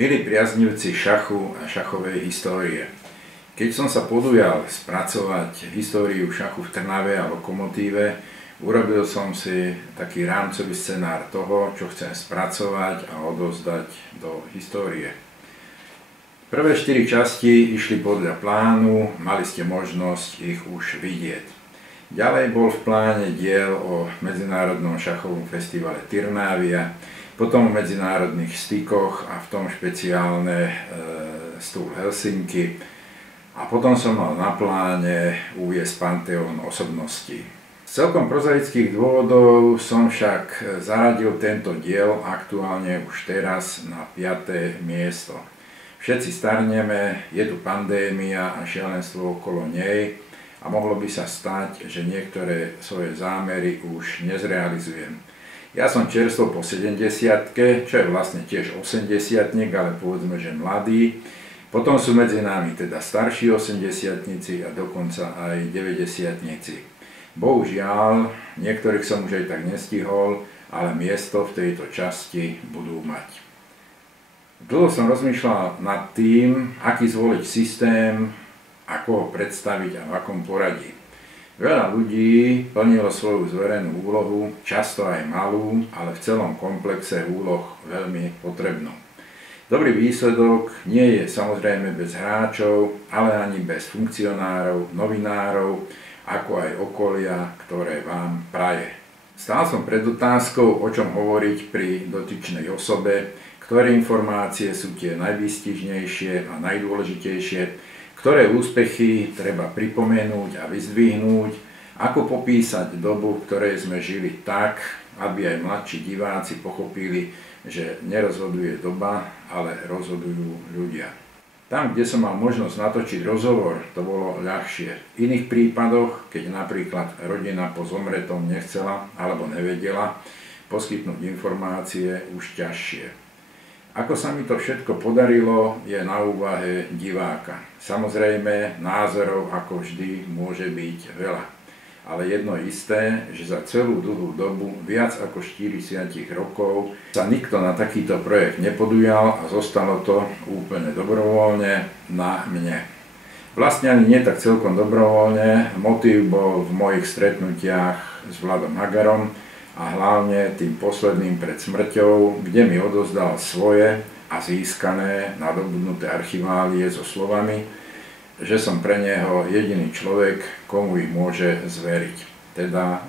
Milí priaznivci šachu a šachovej histórie, keď som sa podujal spracovať históriu šachu v Trnave a Lokomotíve, urobil som si taký rámcový scenár toho, čo chcem spracovať a odovzdať do histórie. Prvé 4 časti išli podľa plánu, mali ste možnosť ich už vidieť. Ďalej bol v pláne diel o Medzinárodnom šachovom festivale Tyrnavia, potom o medzinárodných stykoch a v tom špeciálne stôl Helsinky. A potom som mal na pláne uviesť panteón osobností. Z celkom prozaických dôvodov som však zaradil tento diel aktuálne už teraz na 5. miesto. Všetci starneme, je tu pandémia a šialenstvo okolo nej a mohlo by sa stať, že niektoré svoje zámery už nezrealizujem. Ja som čerstvo po 70-ke, čo je vlastne tiež 80-tník, ale povedzme, že mladý. Potom sú medzi nami teda starší 80-tníci a dokonca aj 90-tníci. Bohužiaľ, niektorých som už aj tak nestihol, ale miesto v tejto časti budú mať. Dlho som rozmýšľal nad tým, aký zvoliť systém, ako ho predstaviť a v akom poradí. Veľa ľudí plnilo svoju zverenú úlohu, často aj malú, ale v celom komplexe úloh veľmi potrebnú. Dobrý výsledok nie je samozrejme bez hráčov, ale ani bez funkcionárov, novinárov, ako aj okolia, ktoré vám praje. Stál som pred otázkou, o čom hovoriť pri dotyčnej osobe, ktoré informácie sú tie najvýstižnejšie a najdôležitejšie, ktoré úspechy treba pripomenúť a vyzdvihnúť, ako popísať dobu, v ktorej sme žili tak, aby aj mladší diváci pochopili, že nerozhoduje doba, ale rozhodujú ľudia. Tam, kde som mal možnosť natočiť rozhovor, to bolo ľahšie. V iných prípadoch, keď napríklad rodina po zomretom nechcela alebo nevedela poskytnúť informácie, už ťažšie. Ako sa mi to všetko podarilo, je na úvahe diváka. Samozrejme, názorov ako vždy môže byť veľa. Ale jedno isté, že za celú dlhú dobu, viac ako 40 rokov, sa nikto na takýto projekt nepodujal a zostalo to úplne dobrovoľne na mne. Vlastne ani nie tak celkom dobrovoľne, motív bol v mojich stretnutiach s Vladom Hagarom, a hlavne tým posledným pred smrťou, kde mi odovzdal svoje a získané nadobudnuté archiválie so slovami, že som pre neho jediný človek, komu ich môže zveriť. Teda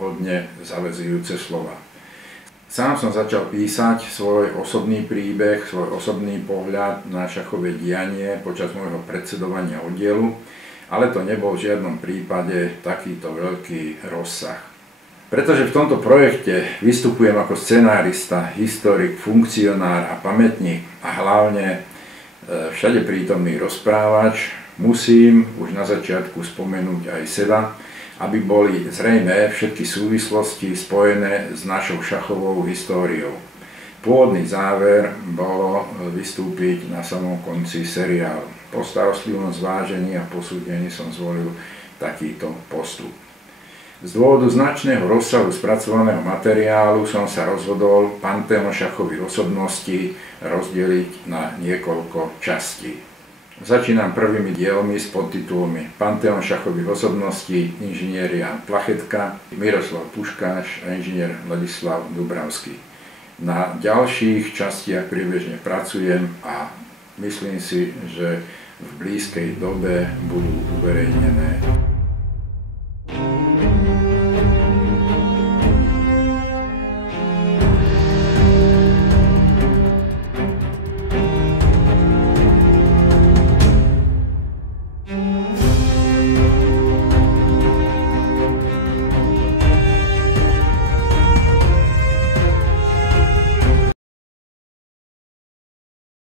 hodne zaväzujúce slova. Sám som začal písať svoj osobný príbeh, svoj osobný pohľad na šachové dianie počas môjho predsedovania oddielu, ale to nebol v žiadnom prípade takýto veľký rozsah. Pretože v tomto projekte vystupujem ako scenárista, historik, funkcionár a pamätník a hlavne všade prítomný rozprávač, musím už na začiatku spomenúť aj seba, aby boli zrejmé všetky súvislosti spojené s našou šachovou históriou. Pôvodný záver bolo vystúpiť na samom konci seriálu. Po starostlivom zvážení a posúdení som zvolil takýto postup. Z dôvodu značného rozsahu spracovaného materiálu som sa rozhodol panteón šachových osobností rozdeliť na niekoľko častí. Začínam prvými dielmi s podtitulmi Panteón šachových osobností inžinier Ján Plachetka, Miroslav Puškáš a inžinier Ladislav Dubravský. Na ďalších častiach priebežne pracujem a myslím si, že v blízkej dobe budú uverejnené.